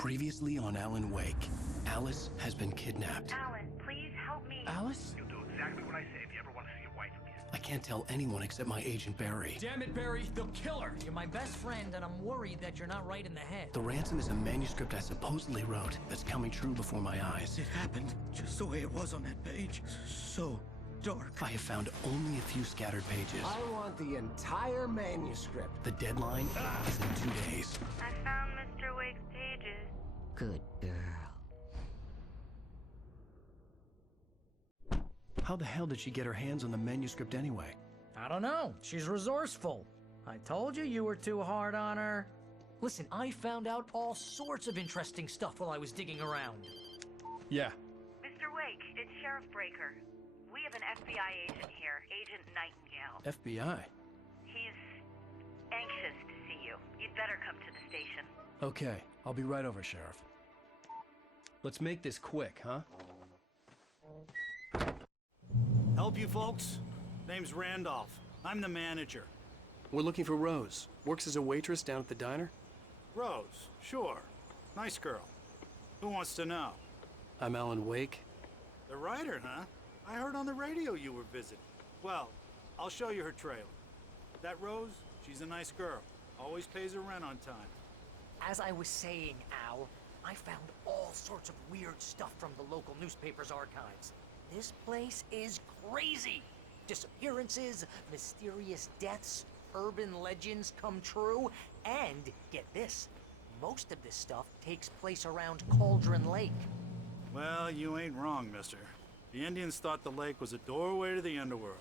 Previously on Alan Wake, Alice has been kidnapped. Alan, please help me. Alice? You'll do exactly what I say if you ever want to see your wife again. I can't tell anyone except my agent Barry. Damn it, Barry, they'll kill her! You're my best friend, and I'm worried that you're not right in the head. The ransom is a manuscript I supposedly wrote that's coming true before my eyes. It happened just the way it was on that page. So dark. I have found only a few scattered pages. I want the entire manuscript. The deadline is in 2 days. I found Mr. Wake's pages. Good girl. How the hell did she get her hands on the manuscript anyway? I don't know. She's resourceful. I told you you were too hard on her. Listen, I found out all sorts of interesting stuff while I was digging around. Yeah. Mr. Wake, it's Sheriff Breaker. We have an FBI agent here, Agent Nightingale. FBI? He's anxious to see you. You'd better come to the station. Okay, I'll be right over, Sheriff. Let's make this quick, huh? Help you folks? Name's Randolph. I'm the manager. We're looking for Rose. Works as a waitress down at the diner. Rose, sure. Nice girl. Who wants to know? I'm Alan Wake. The writer, huh? I heard on the radio you were visiting. Well, I'll show you her trailer. That Rose, she's a nice girl. Always pays her rent on time. As I was saying, Al, I found all sorts of weird stuff from the local newspaper's archives. This place is crazy. Disappearances, mysterious deaths, urban legends come true, and, get this, most of this stuff takes place around Cauldron Lake. Well, you ain't wrong, mister. The Indians thought the lake was a doorway to the underworld.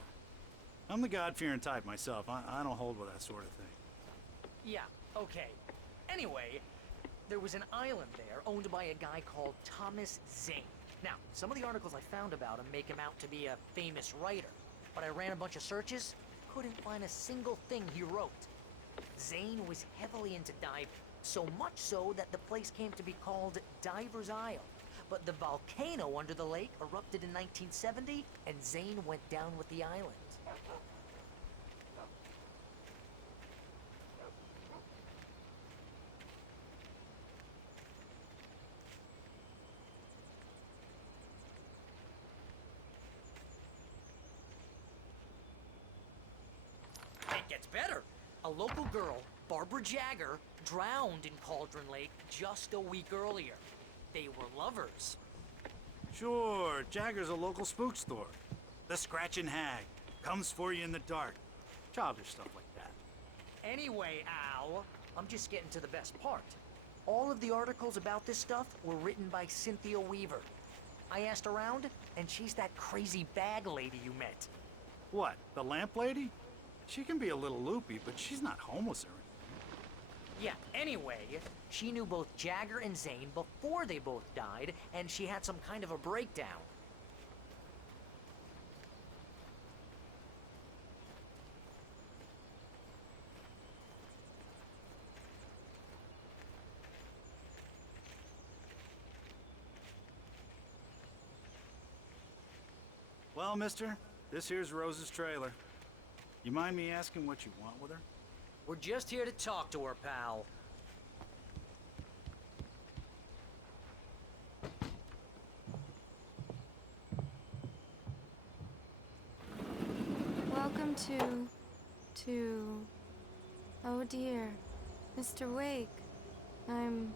I'm the God-fearing type myself. I don't hold with that sort of thing. Yeah, okay. Anyway, there was an island there owned by a guy called Thomas Zane. Now, some of the articles I found about him make him out to be a famous writer, but I ran a bunch of searches, couldn't find a single thing he wrote. Zane was heavily into diving, so much so that the place came to be called Diver's Isle. But the volcano under the lake erupted in 1970, and Zane went down with the island. It gets better. A local girl, Barbara Jagger, drowned in Cauldron Lake just a week earlier. They were lovers. Sure, Jagger's a local spook store. The Scratching Hag. Comes for you in the dark. Childish stuff like that. Anyway, Al, I'm just getting to the best part. All of the articles about this stuff were written by Cynthia Weaver. I asked around, and she's that crazy bag lady you met. What, the lamp lady? She can be a little loopy, but she's not homeless or anything. Yeah, anyway, she knew both Jagger and Zane before they both died, and she had some kind of a breakdown. Well, mister, this here's Rose's trailer. You mind me asking what you want with her? We're just here to talk to her, pal. Welcome to... Oh dear, Mr. Wake. I'm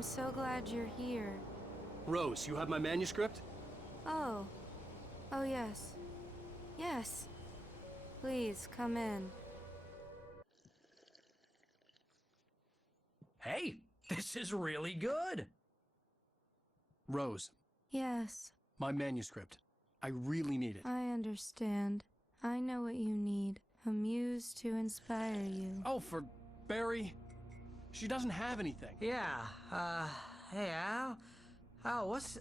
so glad you're here. Rose, you have my manuscript? Oh. Oh yes. Yes. Please, come in. Hey, this is really good. Rose, Yes, my manuscript. I really need it. I understand. I know what you need. A muse to inspire you. Oh, for Barry? She doesn't have anything. Yeah, hey, Al? Al, what's...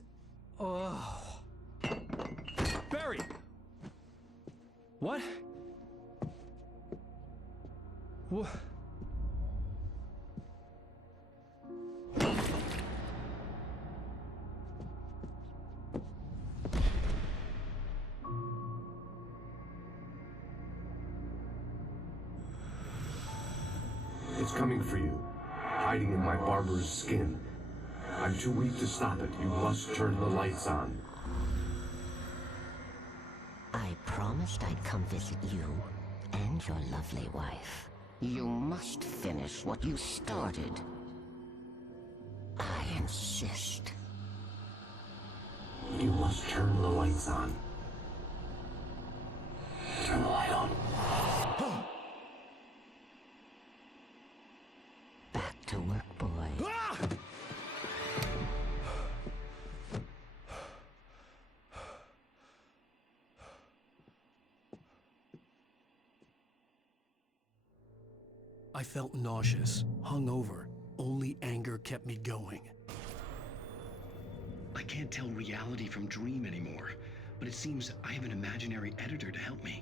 Oh... Barry! What? What? It's coming for you, hiding in my barber's skin. I'm too weak to stop it. You must turn the lights on. I promised I'd come visit you and your lovely wife. You must finish what you started. I insist. You must turn the lights on. Turn the light on. Back to work, boy. I felt nauseous, hungover. Only anger kept me going. I can't tell reality from dream anymore, but it seems I have an imaginary editor to help me.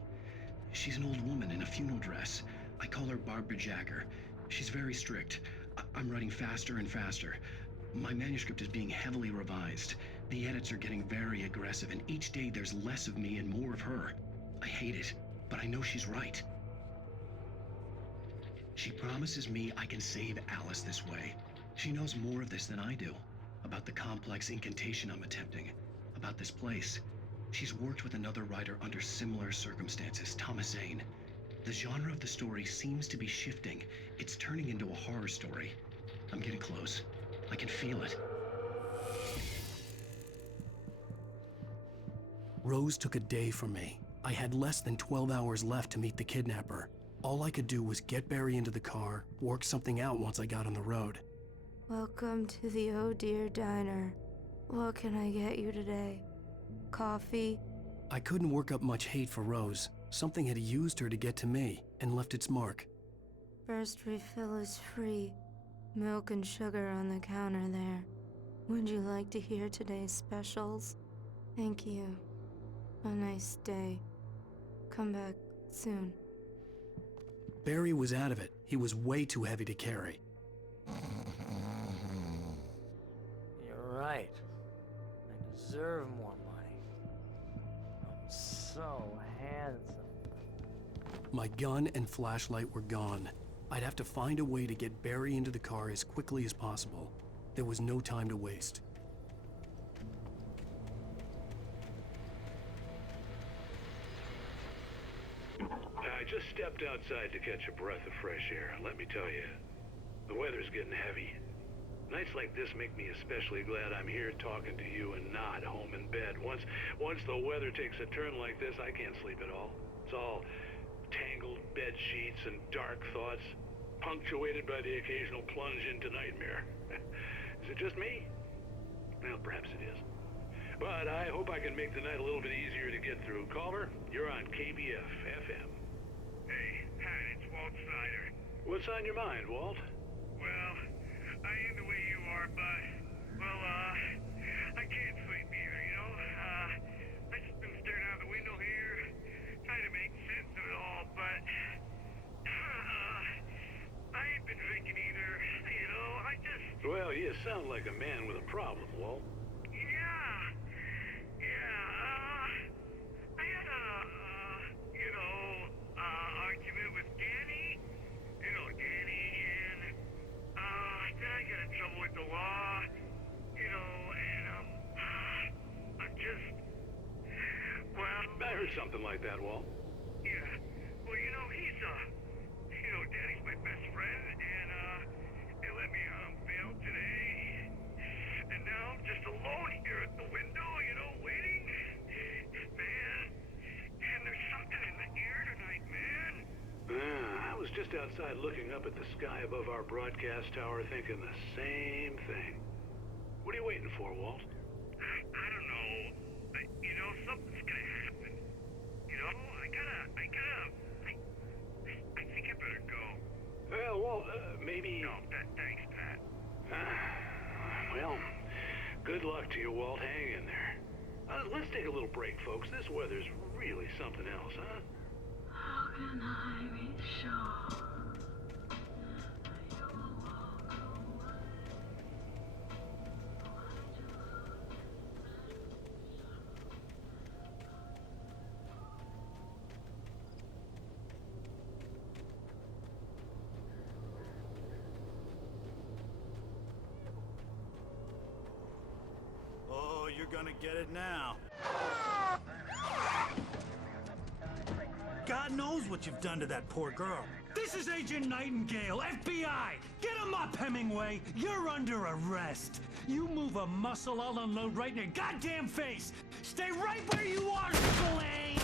She's an old woman in a funeral dress. I call her Barbara Jagger. She's very strict. I'm writing faster and faster. My manuscript is being heavily revised. The edits are getting very aggressive, and each day there's less of me and more of her. I hate it, but I know she's right. She promises me I can save Alice this way. She knows more of this than I do. About the complex incantation I'm attempting. About this place. She's worked with another writer under similar circumstances, Thomas Zane. The genre of the story seems to be shifting. It's turning into a horror story. I'm getting close. I can feel it. Rose took a day from me. I had less than 12 hours left to meet the kidnapper. All I could do was get Barry into the car, work something out once I got on the road. Welcome to the Oh Dear Diner. What can I get you today? Coffee? I couldn't work up much hate for Rose. Something had used her to get to me and left its mark. First refill is free. Milk and sugar on the counter there. Would you like to hear today's specials? Thank you. A nice day. Come back soon. Barry was out of it. He was way too heavy to carry. You're right. I deserve more money. I'm so handsome. My gun and flashlight were gone. I'd have to find a way to get Barry into the car as quickly as possible. There was no time to waste. I just stepped outside to catch a breath of fresh air. Let me tell you, the weather's getting heavy. Nights like this make me especially glad I'm here talking to you and not home in bed. Once the weather takes a turn like this, I can't sleep at all. It's all tangled bed sheets and dark thoughts, punctuated by the occasional plunge into nightmare. Is it just me? Well, perhaps it is. But I hope I can make the night a little bit easier to get through. Caller, you're on KBF FM. Hey, Pat, it's Walt Snyder. What's on your mind, Walt? Well, I am the way you are, but, well, I can't sleep either, you know? I just been staring out the window here, trying to make sense of it all, but, I ain't been thinking either, you know? Well, you sound like a man with a problem, Walt. I had argument with Danny. You know, Danny, and, then I got in trouble with the law, you know, and, I'm just, well... I heard something like that, Walt. Yeah. Well, you know, Danny's my best friend, and, they let me bail today. And now I'm just alone here at the window, you know, waiting. Man, and there's something in the air tonight, man. I was just outside looking up at the sky above our broadcast tower thinking the same thing. What are you waiting for, Walt? I don't know. You know, something's gonna happen. You know, I think I better go. Well, Walt, maybe... No, thanks, Pat. Well, good luck to you, Walt. Hang in there. Let's take a little break, folks. This weather's really something else, huh? How can I be sure that you will walk away? you're gonna get it now. God knows what you've done to that poor girl. This is Agent Nightingale, FBI! Get him up, Hemingway! You're under arrest! You move a muscle, I'll unload right in your goddamn face! Stay right where you are, Slane!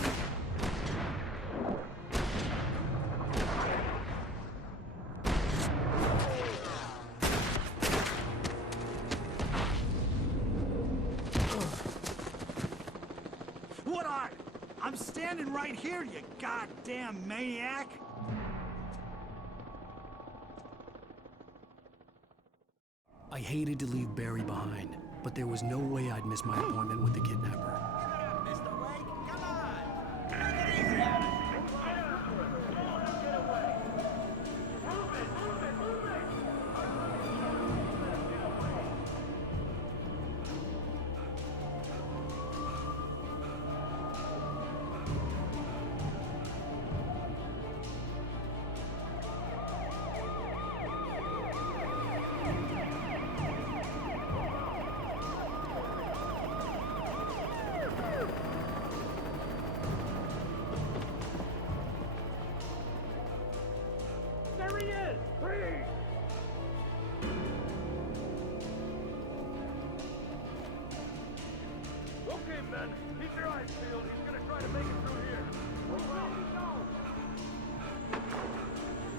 What are you? I'm standing right here, you goddamn maniac! I hated to leave Barry behind, but there was no way I'd miss my appointment with the kidnapper.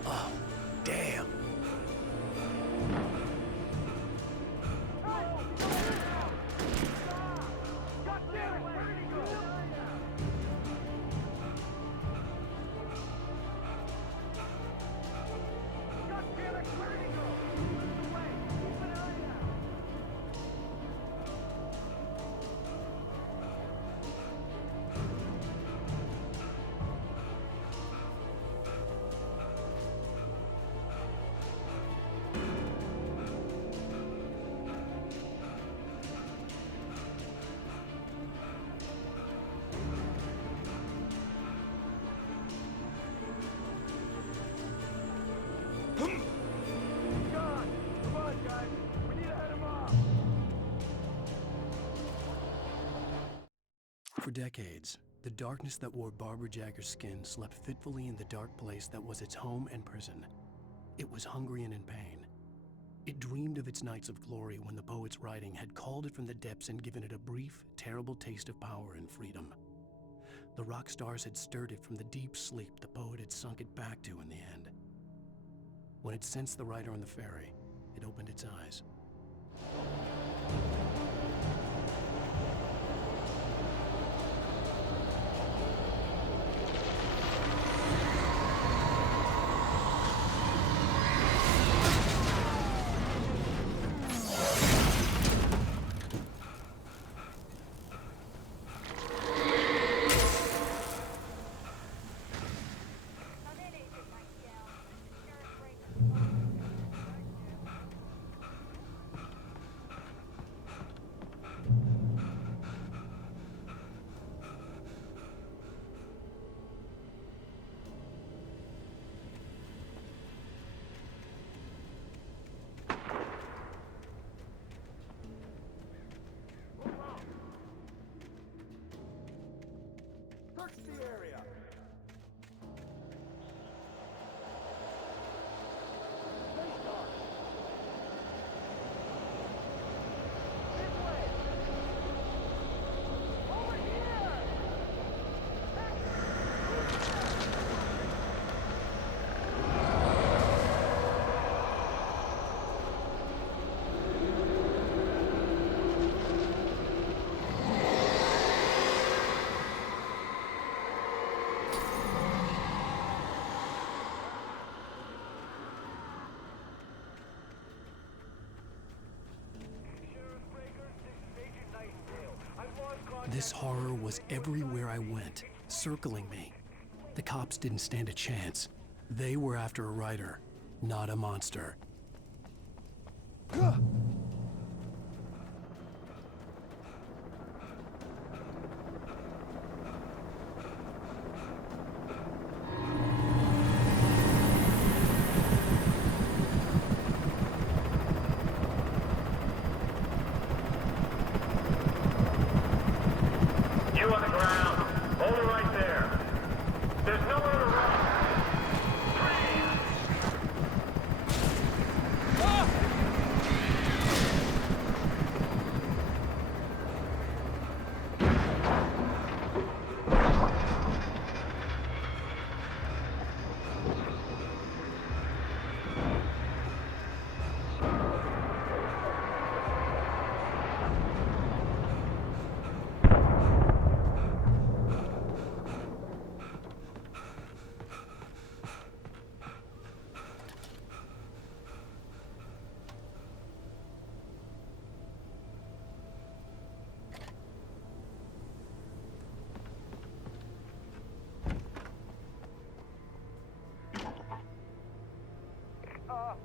Oh, damn. For decades, the darkness that wore Barbara Jagger's skin slept fitfully in the dark place that was its home and prison. It was hungry and in pain. It dreamed of its nights of glory when the poet's writing had called it from the depths and given it a brief, terrible taste of power and freedom. The rock stars had stirred it from the deep sleep the poet had sunk it back to in the end. When it sensed the rider on the ferry, it opened its eyes. This horror was everywhere I went, circling me. The cops didn't stand a chance. They were after a writer, not a monster. You on the ground. Hold it right there. There's nowhere to run. Freeze!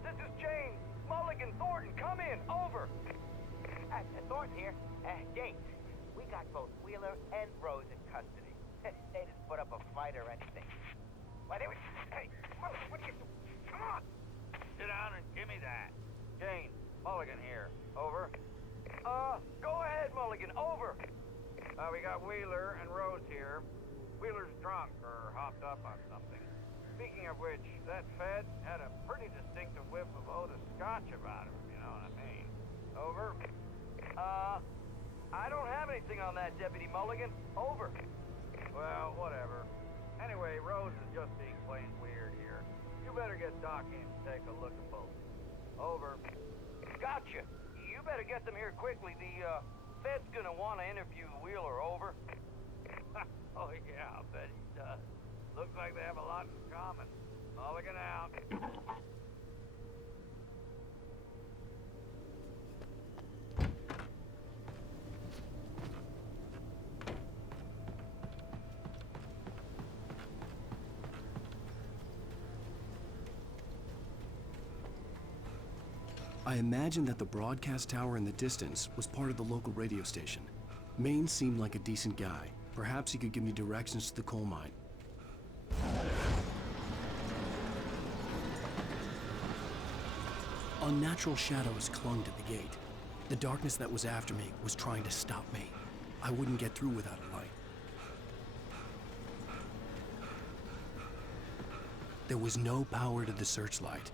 This is Jane. Mulligan, Thornton, come in. Over. Thornton here. Jane, we got both Wheeler and Rose in custody. They didn't put up a fight or anything. Why, they were... Hey, Mulligan, what are you doing? Come on. Sit down and give me that. Jane, Mulligan here. Over. Go ahead, Mulligan. Over. We got Wheeler and Rose here. Wheeler's drunk or hopped up on something. Speaking of which, that Fed had a pretty distinctive whiff of Otis Scotch about him, you know what I mean. Over. I don't have anything on that, Deputy Mulligan. Over. Well, whatever. Anyway, Rose is just being plain weird here. You better get Doc in to take a look at both. Over. Gotcha. You better get them here quickly. The, Fed's gonna want to interview Wheeler. Over. Oh, yeah, I'll bet he does. Looks like they have a lot in common. Mulligan out. I imagined that the broadcast tower in the distance was part of the local radio station. Maine seemed like a decent guy. Perhaps he could give me directions to the coal mine. Unnatural shadows clung to the gate. The darkness that was after me was trying to stop me. I wouldn't get through without a light. There was no power to the searchlight.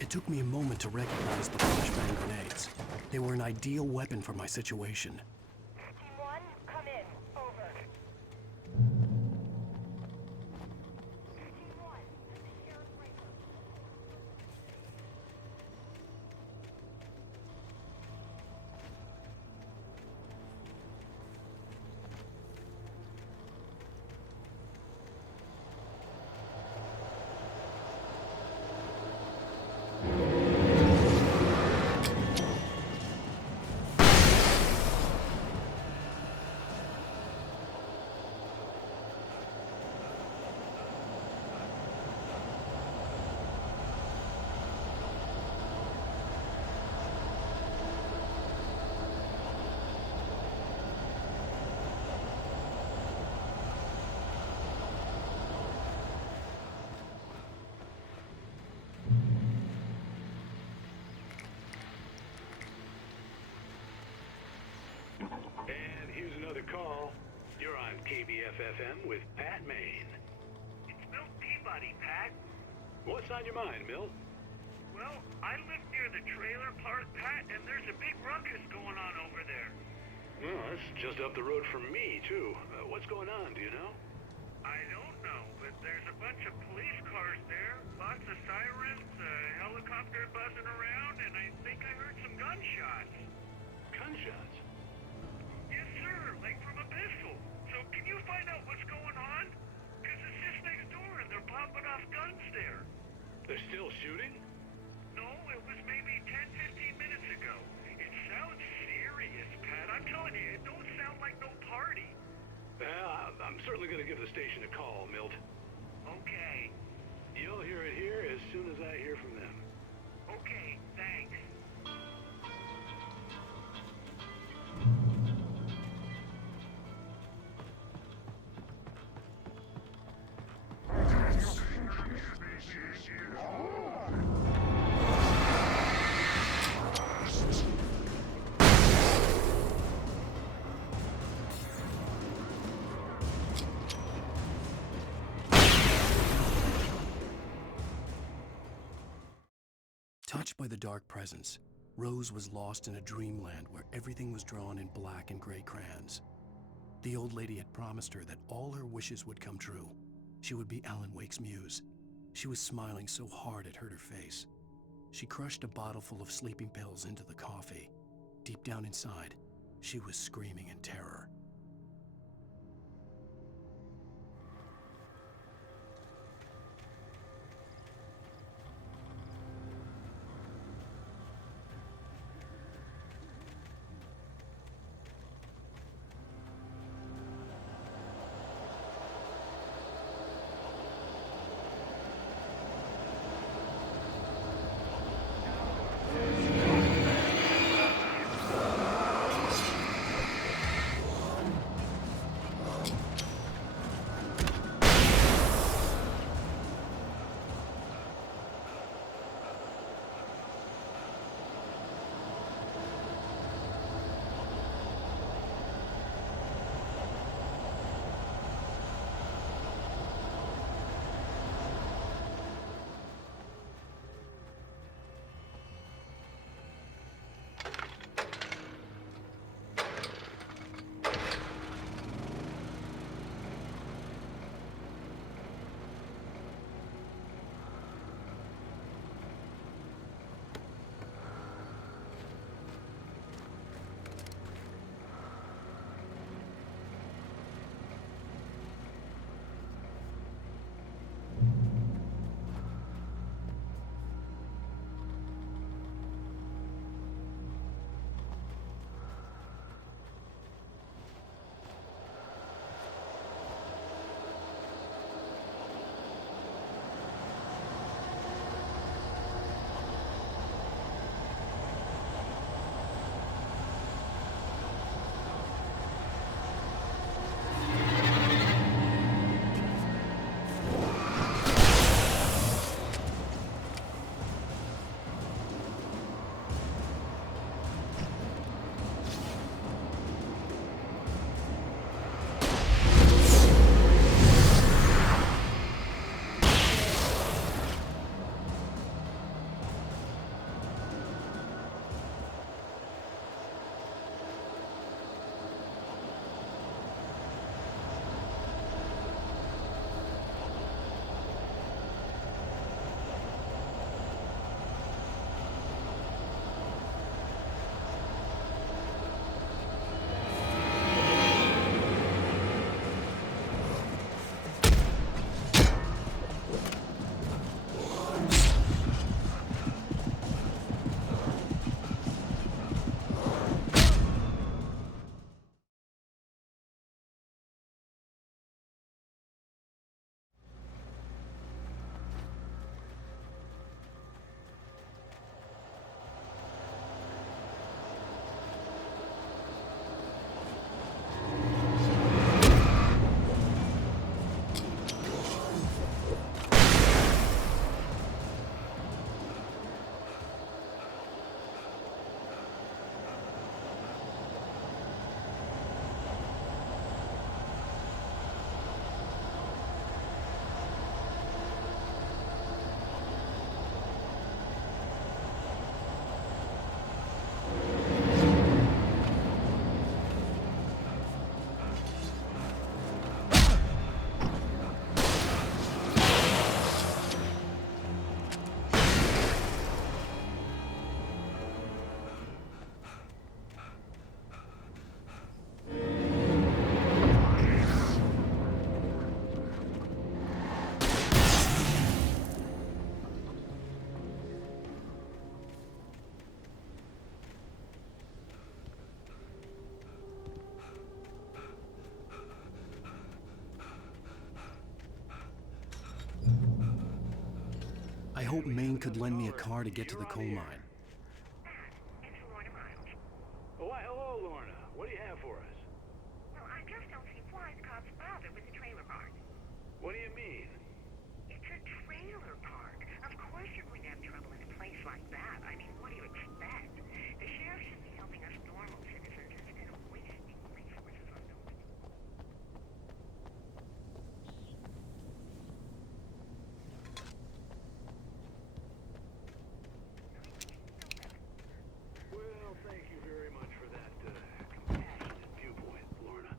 It took me a moment to recognize the flashbang grenades. They were an ideal weapon for my situation. Team 1, come in. Over. Team 1, this is Sheriff Breaker. call. You're on KBFFM with Pat Maine. It's Milt Peabody, Pat. What's on your mind, Milt? Well, I live near the trailer park, Pat, and there's a big ruckus going on over there. Well, that's just up the road from me, too. What's going on, do you know? I don't know, but there's a bunch of police cars there, lots of sirens, a helicopter buzzing around, and I think I heard some gunshots. Gunshots? Yes, sir, like from a pistol. So can you find out what's going on? Because it's just next door and they're popping off guns there. They're still shooting? No, it was maybe 10, 15 minutes ago. It sounds serious, Pat. I'm telling you, it don't sound like no party. Well, I'm certainly going to give the station a call, Milt. Okay. You'll hear it here as soon as I hear from them. Okay, thanks. Touched by the dark presence, Rose was lost in a dreamland where everything was drawn in black and gray crayons. The old lady had promised her that all her wishes would come true. She would be Alan Wake's muse. She was smiling so hard it hurt her face. She crushed a bottle full of sleeping pills into the coffee. Deep down inside, she was screaming in terror. hoped Maine could lend me a car to get to the coal mine. Oh, why, hello, Lorna. What do you have for us? Well, I just don't see why the cops bother with the trailer park. What do you mean? It's a trailer park. Of course you're going to have trouble in a place like that. I mean, what do you expect? The sheriff should be helping us normal citizens instead of wasting resources on nobody. Well, thank you very much for that compassionate viewpoint, Lorna.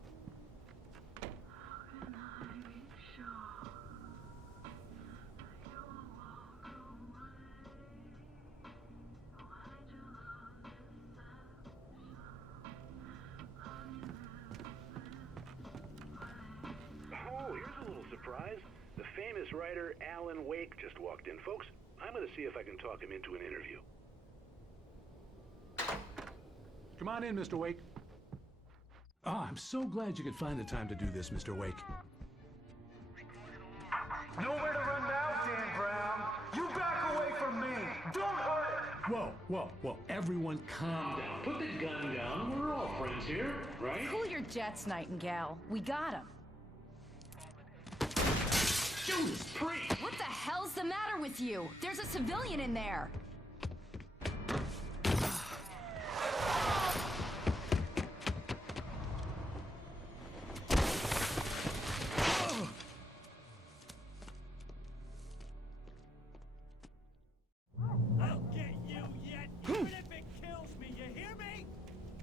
Oh, here's a little surprise. The famous writer Alan Wake just walked in. Folks, I'm going to see if I can talk him into an interview. Come on in, Mr. Wake. Oh, I'm so glad you could find the time to do this, Mr. Wake. Nowhere to run now, Dan Brown. You back away from me. Don't hurt it. Whoa, whoa, whoa. Everyone calm down. Put the gun down. We're all friends here, right? Cool your jets, Nightingale. We got him. Judas Priest! What the hell's the matter with you? There's a civilian in there. I'll get you yet, even if it kills me. You hear me?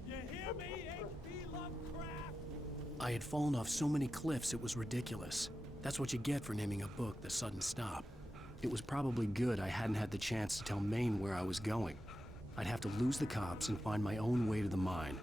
You hear me, H.P. Lovecraft? I had fallen off so many cliffs it was ridiculous. That's what you get for naming a book The Sudden Stop. It was probably good I hadn't had the chance to tell Maine where I was going. I'd have to lose the cops and find my own way to the mine.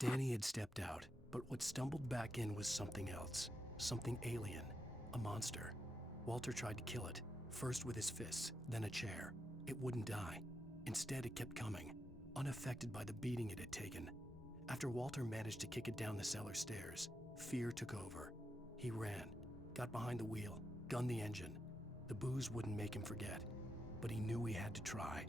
Danny had stepped out, but what stumbled back in was something else. Something alien. A monster. Walter tried to kill it, first with his fists, then a chair. It wouldn't die. Instead, it kept coming, unaffected by the beating it had taken. After Walter managed to kick it down the cellar stairs, fear took over. He ran, got behind the wheel, gunned the engine. The booze wouldn't make him forget, but he knew he had to try.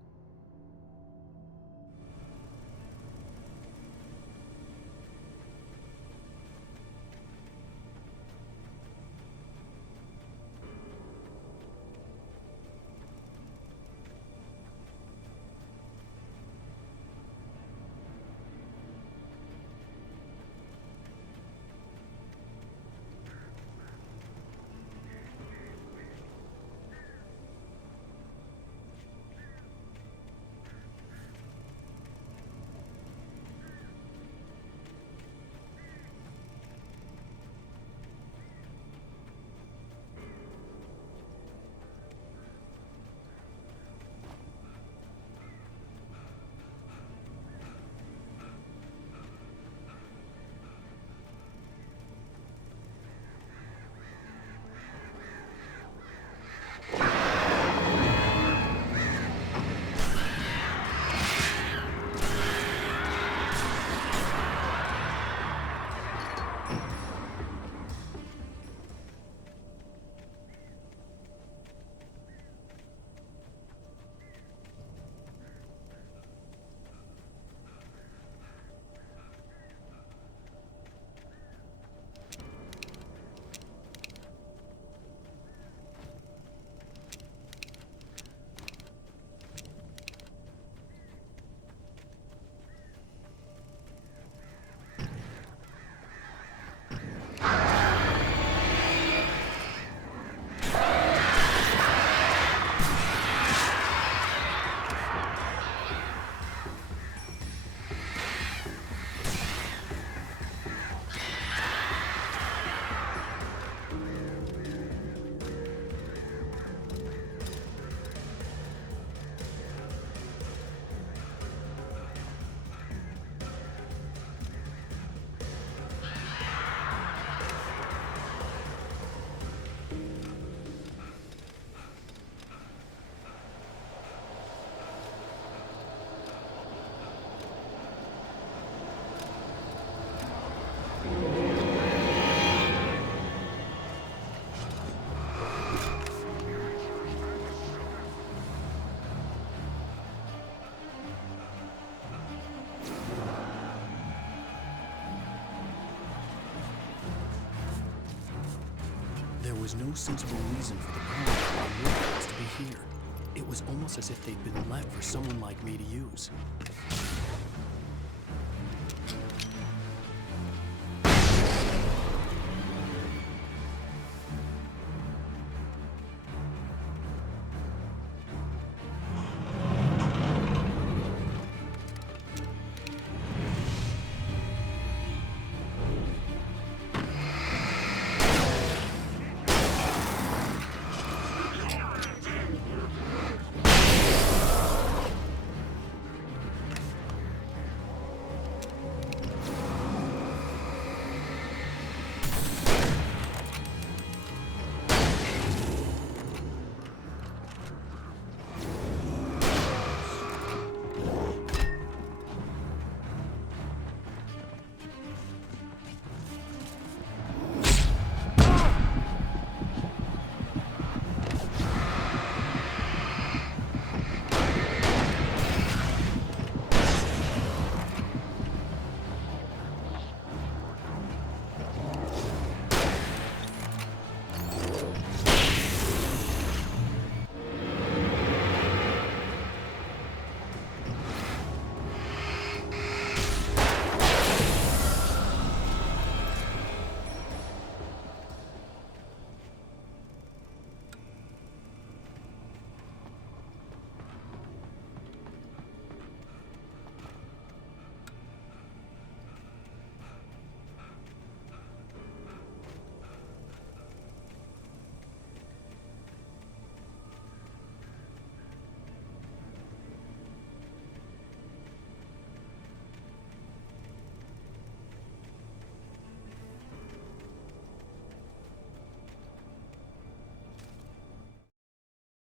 There was no sensible reason for the power to be here. It was almost as if they'd been left for someone like me to use.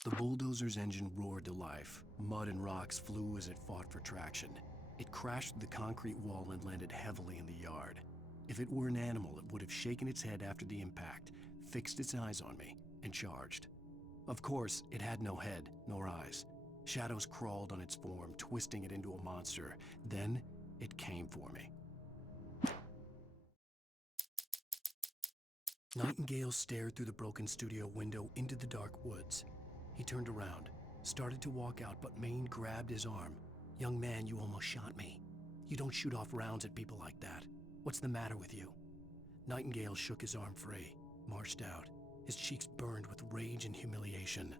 The bulldozer's engine roared to life. Mud and rocks flew as it fought for traction. It crashed through the concrete wall and landed heavily in the yard. If it were an animal, it would have shaken its head after the impact, fixed its eyes on me, and charged. Of course, it had no head, nor eyes. Shadows crawled on its form, twisting it into a monster. Then, it came for me. Nightingale stared through the broken studio window into the dark woods. He turned around, started to walk out, but Maine grabbed his arm. "Young man, you almost shot me. You don't shoot off rounds at people like that. What's the matter with you?" Nightingale shook his arm free, marched out. His cheeks burned with rage and humiliation.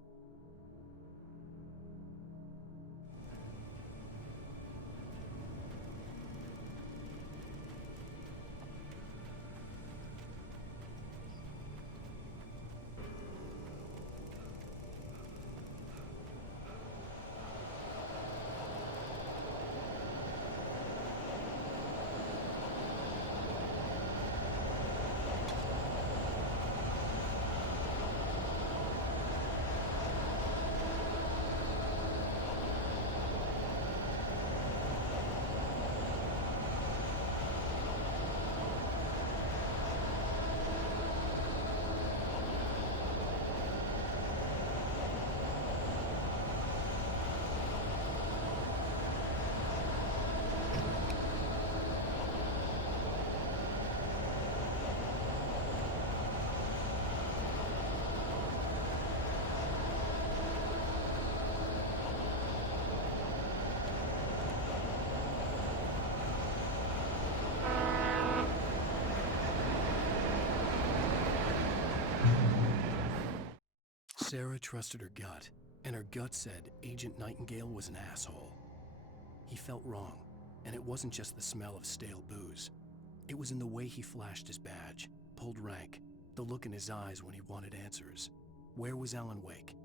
Sarah trusted her gut, and her gut said Agent Nightingale was an asshole. He felt wrong, and it wasn't just the smell of stale booze. It was in the way he flashed his badge, pulled rank, the look in his eyes when he wanted answers. Where was Alan Wake?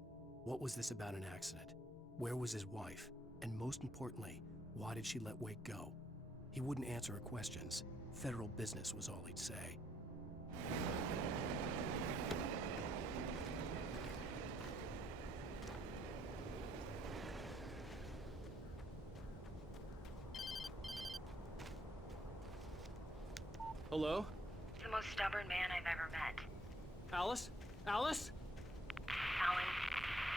What was this about an accident? Where was his wife? And most importantly, why did she let Wake go? He wouldn't answer her questions. Federal business was all he'd say. Hello? The most stubborn man I've ever met. Alice? Alice?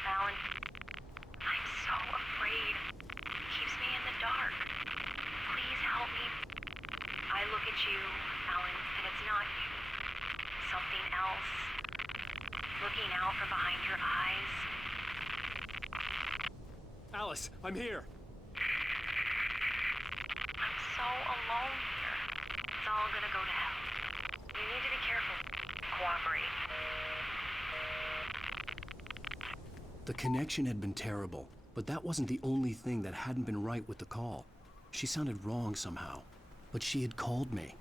Alan, I'm so afraid. It keeps me in the dark. Please help me. I look at you, Alan, and it's not you. Something else. Looking out from behind your eyes. Alice, I'm here. I'm so alone here. It's all gonna go to hell. You need to be careful. Cooperate. The connection had been terrible, but that wasn't the only thing that hadn't been right with the call. She sounded wrong somehow, but she had called me.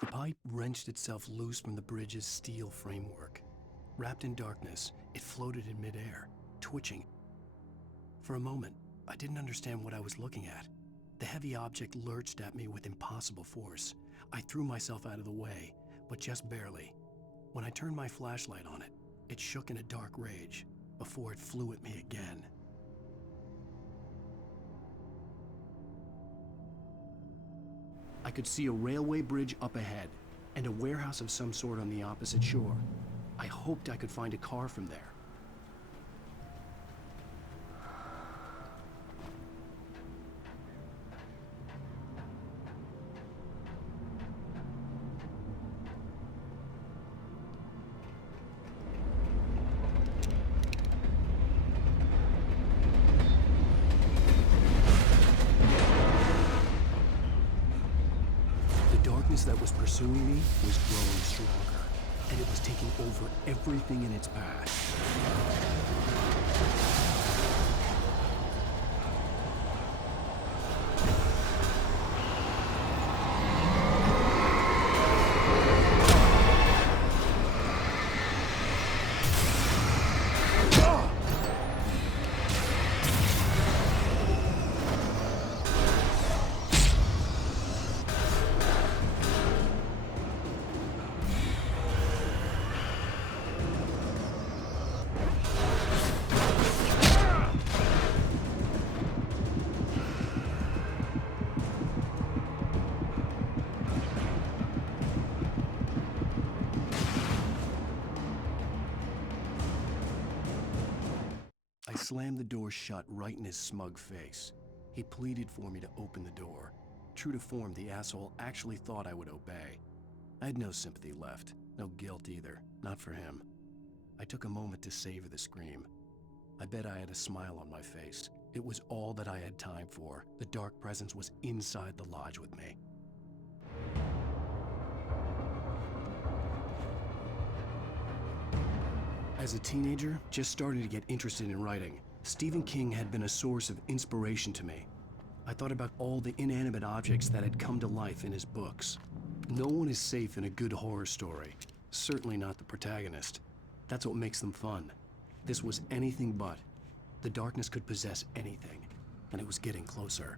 The pipe wrenched itself loose from the bridge's steel framework. Wrapped in darkness, it floated in midair, twitching. For a moment, I didn't understand what I was looking at. The heavy object lurched at me with impossible force. I threw myself out of the way, but just barely. When I turned my flashlight on it, it shook in a dark rage, before it flew at me again. could see a railway bridge up ahead, and a warehouse of some sort on the opposite shore. I hoped I could find a car from there. That was pursuing me was growing stronger, and it was taking over everything in its path. I slammed the door shut right in his smug face. He pleaded for me to open the door. True to form, the asshole actually thought I would obey. I had no sympathy left, no guilt either, not for him. I took a moment to savor the scream. I bet I had a smile on my face. It was all that I had time for. The dark presence was inside the lodge with me. As a teenager, just starting to get interested in writing, Stephen King had been a source of inspiration to me. I thought about all the inanimate objects that had come to life in his books. No one is safe in a good horror story, certainly not the protagonist. That's what makes them fun. This was anything but. The darkness could possess anything, and it was getting closer.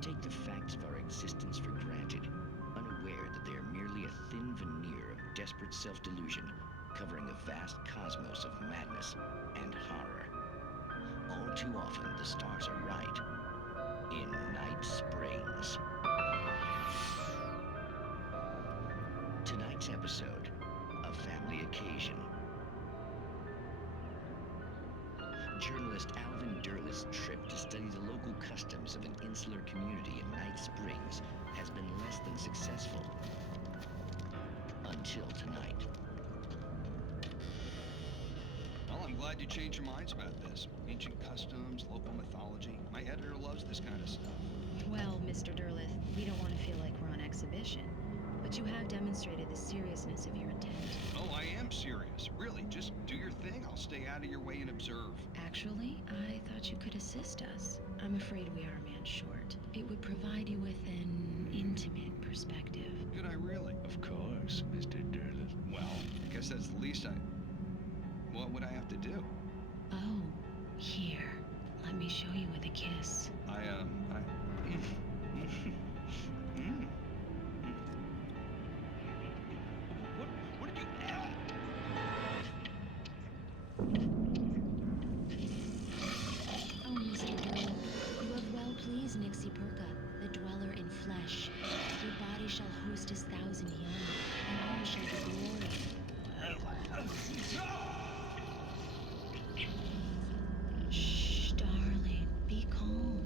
Take the facts of our existence for granted, unaware that they are merely a thin veneer of desperate self-delusion, covering a vast cosmos of madness and horror. All too often, the stars are right, in Night Springs. Tonight's episode, a family occasion. Journalist Alvin Derle's trip to study the local customs of an insular community in Night Springs has been less than successful. Until tonight. Well, I'm glad you changed your minds about this. Ancient customs, local mythology. My editor loves this kind of stuff. Well, Mr. Derleth, we don't want to feel like we're on exhibition, but you have demonstrated the seriousness of your intent. Oh, I am serious. Really, just do your thing. I'll stay out of your way and observe. Actually, I thought you could assist us. I'm afraid we are a man short. It would provide you with an intimate perspective. Could I really? Of course, Mr. Derleth. Well, I guess that's the least what would I have to do? Oh, here. Let me show you with a kiss. What did you... Oh, Mr. Derleth, you have well pleased Nixie Perka, the dweller in flesh. Your body shall host 1,000 young, and all shall be glory. Shh, darling, be calm.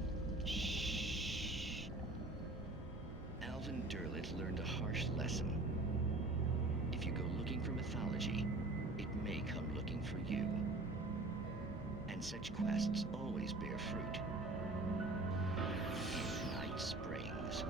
Shh. Alvin Derleth learned a harsh lesson. If you go looking for mythology, it may come looking for you. And such quests always bear fruit. In Night Springs.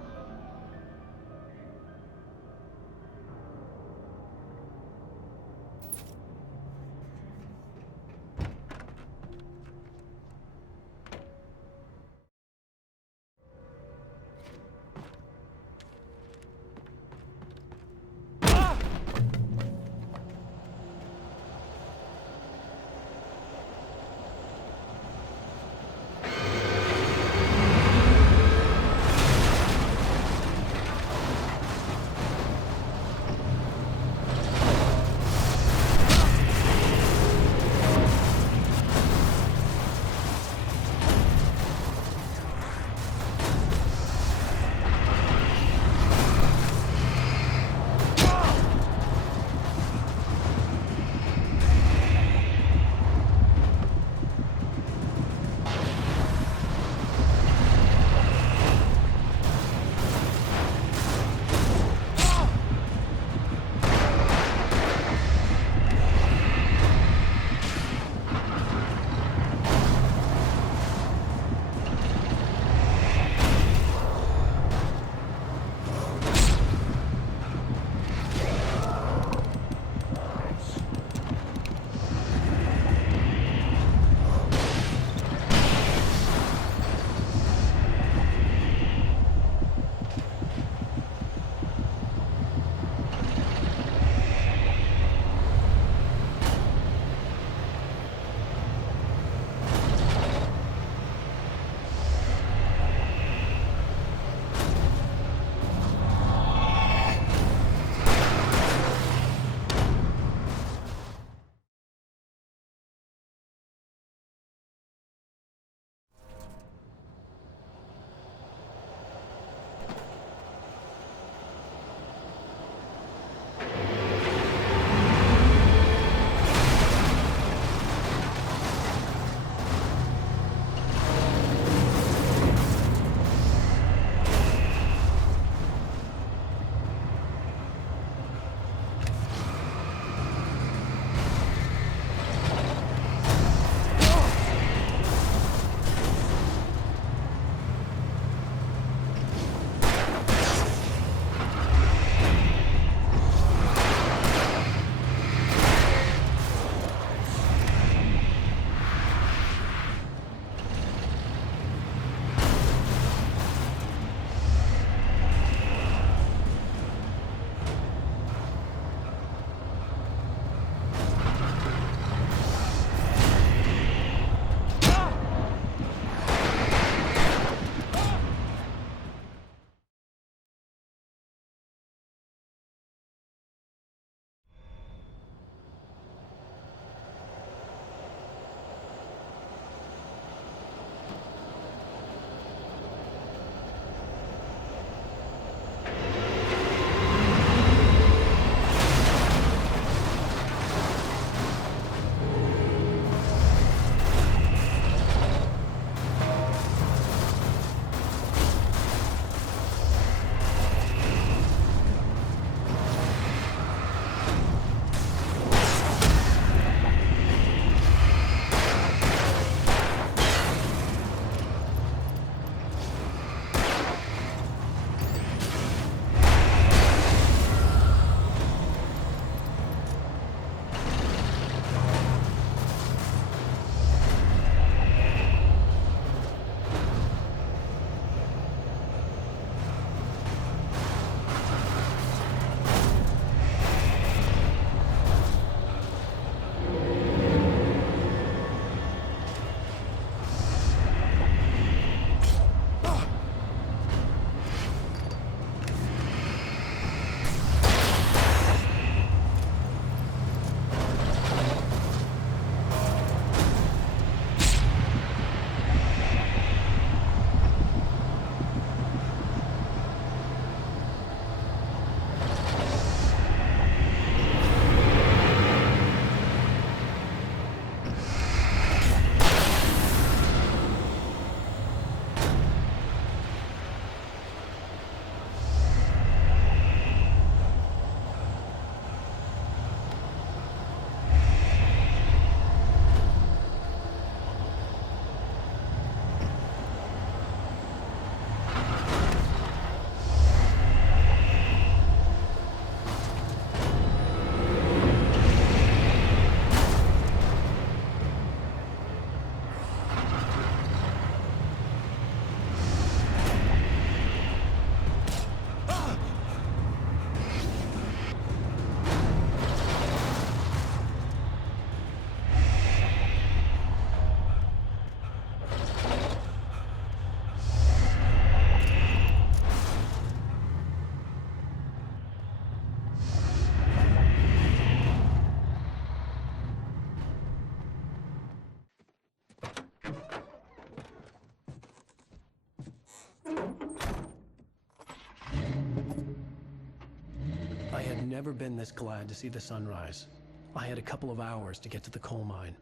never been this glad to see the sunrise. I had a couple of hours to get to the coal mine.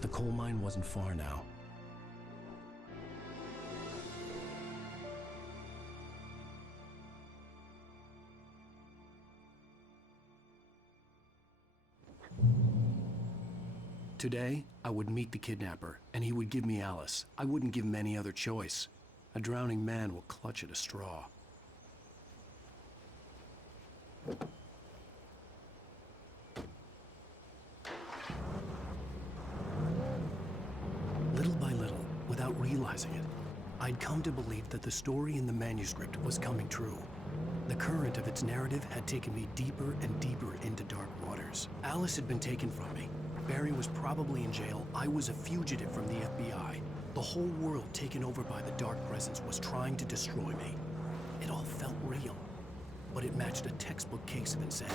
The coal mine wasn't far now. Today, I would meet the kidnapper, and he would give me Alice. I wouldn't give him any other choice. A drowning man will clutch at a straw. Little by little, without realizing it, I'd come to believe that the story in the manuscript was coming true. The current of its narrative had taken me deeper and deeper into dark waters. Alice had been taken from me. Barry was probably in jail. I was a fugitive from the FBI. The whole world taken over by the Dark Presence was trying to destroy me. It all felt real, but it matched a textbook case of insanity.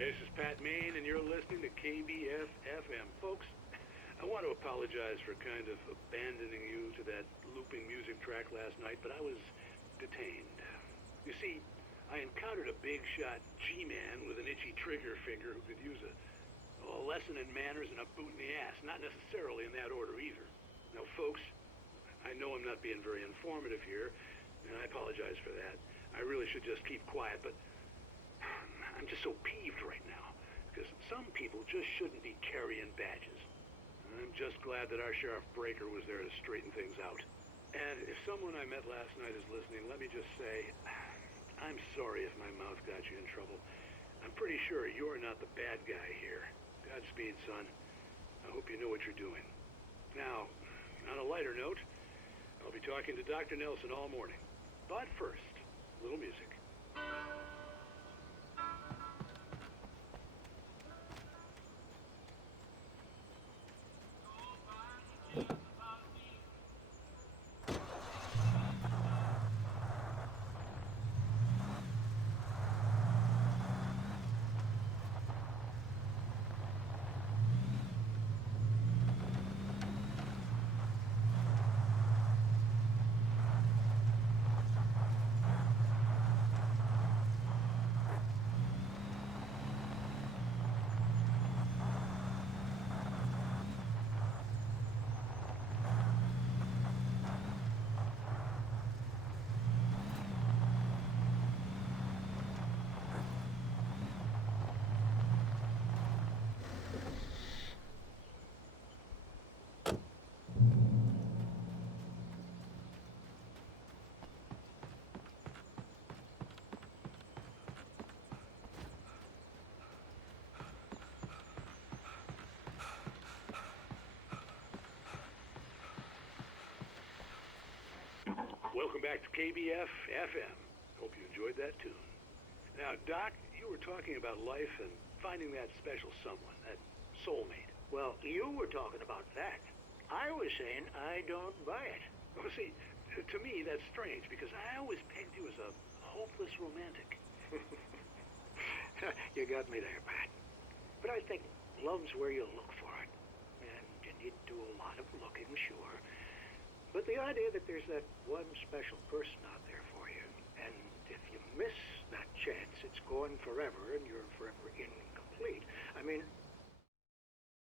This is Pat Maine, and you're listening to KBF-FM. Folks, I want to apologize for kind of abandoning you to that looping music track last night, but I was detained. You see, I encountered a big-shot G-man with an itchy trigger finger who could use a lesson in manners and a boot in the ass. Not necessarily in that order, either. Now, folks, I know I'm not being very informative here, and I apologize for that. I really should just keep quiet, but I'm just so peeved right now, because some people just shouldn't be carrying badges. I'm just glad that our Sheriff Breaker was there to straighten things out. And if someone I met last night is listening, let me just say, I'm sorry if my mouth got you in trouble. I'm pretty sure you're not the bad guy here. Godspeed, son. I hope you know what you're doing. Now, on a lighter note, I'll be talking to Dr. Nelson all morning. But first, a little music. Welcome back to KBF-FM. Hope you enjoyed that tune. Now, Doc, you were talking about life and finding that special someone, that soulmate. Well, you were talking about that. I was saying I don't buy it. Well, see, to me that's strange because I always pegged you as a hopeless romantic. You got me there, Pat. But I think love's where you look for it. And you need to do a lot of looking, sure. But the idea that there's that one special person out there for you, and if you miss that chance, it's gone forever and you're forever incomplete. I mean,